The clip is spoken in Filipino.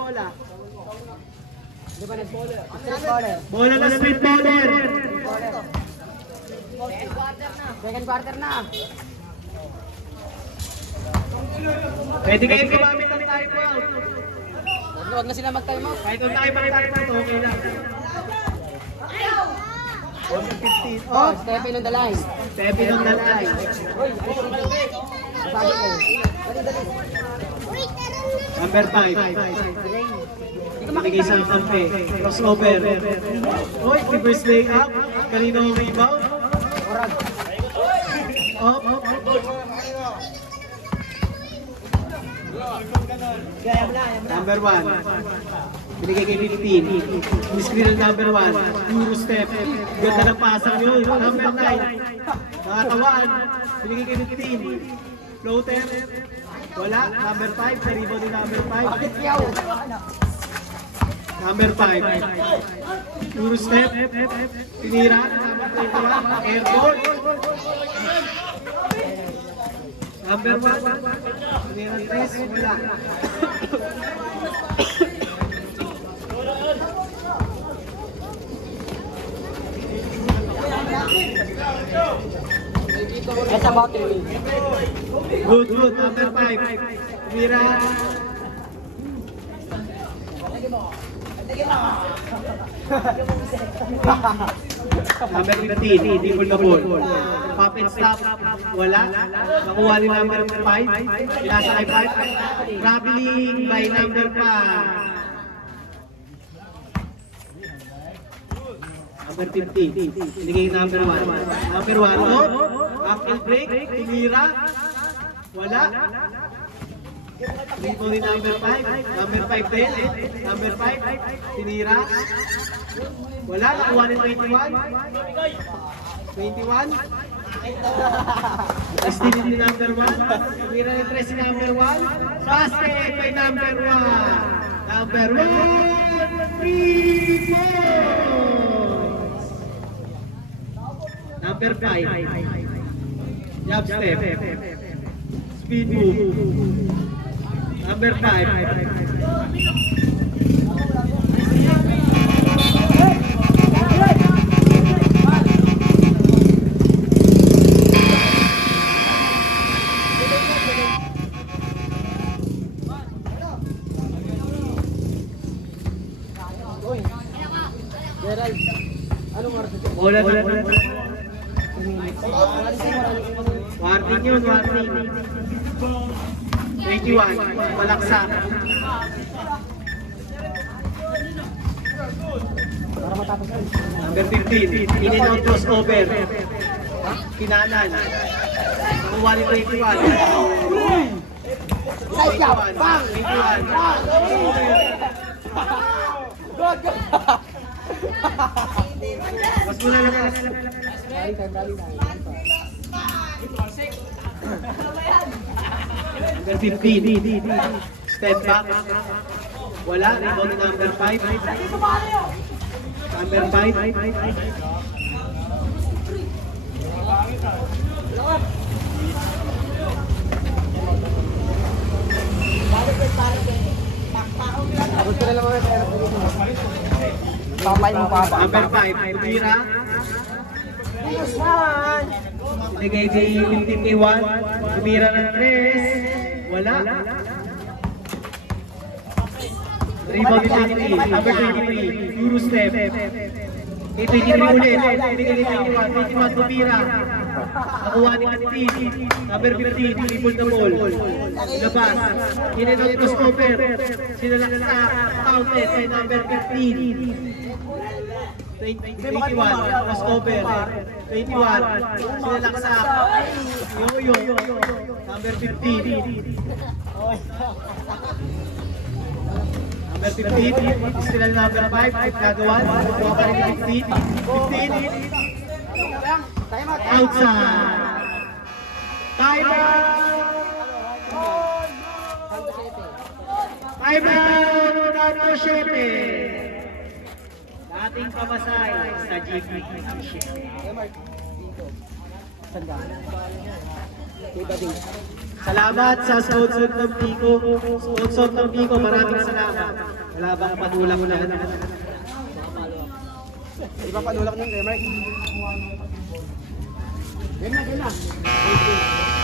bola? Di ba nag-baller? Street baller. Bola na street baller. Second quarter na. Pwede kayo gumamit ng time out. Huwag na sila mag-time out. Kahit kung tayo mag-time out, okay lang. 1:15. Oh, Stephen on the line. Stephen on the line. Sabi kayo. Dali. Number 5. Binigay sa kampe. Crossover. Oy, reverse layup. Kanino ang rebound? Orag. Up. Number 1. Binigay kay 15. Screen ang number 1. Euro step. Ganda ng pasang yun. Number 9. Nakatawan. Binigay kay 15. Floater. Wala. Number 5. Sa rebound ni number 5. Bakit yaw? Number 5. Euro step. Tinira. Number 21. Airborne. Number 1. Tinira 3. Wala. That's about it. Good. Number 5. Mira. Number 15. Di na ball. Pop and stop. Wala. Nakuha ni number 5. Pinasa kay 5. Traveling by number 5. Number 15. Binigay number 1. Number 1. Ankle break. Tumira. Wala. Dito ni number 5. Number 5 din. Number 5. Tinira. Wala. Nakuha ni 21. 21. Estimate ni number 1. Tinira ni 3 si number 1. Basket by number 1. Number 1. 3 points. Number 5. Jab step. Speed move. Number 5. Gerald, anong oras ito? Bola na. Warning yun, warning. 21, malaksa. Para matapos ko. Number 15, in and out crossover. Kinanan. Nakuha ni 21. Side jab! Bang! 21. Good! Mas muna lang. Rally time. Number 15. Step back. Wala. Rebound number 5. Number 5. Tapos ko na lang mga pero papay mo pa. Number 5. Tira. Bigay kay 51. Tumira ng 3. Wala. Rebound ni 23. Number 23. Euro step. Kay 23 ulit. Bigay kay 21. 21 tumira. Nakuha ni 15. Number 15. Dribble the ball. Labas. In-and-out crossover. Sinalaksa. Counted kay number 15. 21, crossover. 21, sinalaksa. Yo. Number 15. Number 15, still number 5, nagawan. Kuha pa rin 15. 15. Outside. Time out! Ronaldo Shepe. Dating pamasay sa GP. Saan ka? Salamat sa sponsor ng Pico. Sponsor ng Pico, maraming salamat. Wala bang panulang na? Di ba panulak ng Mark? Yan na.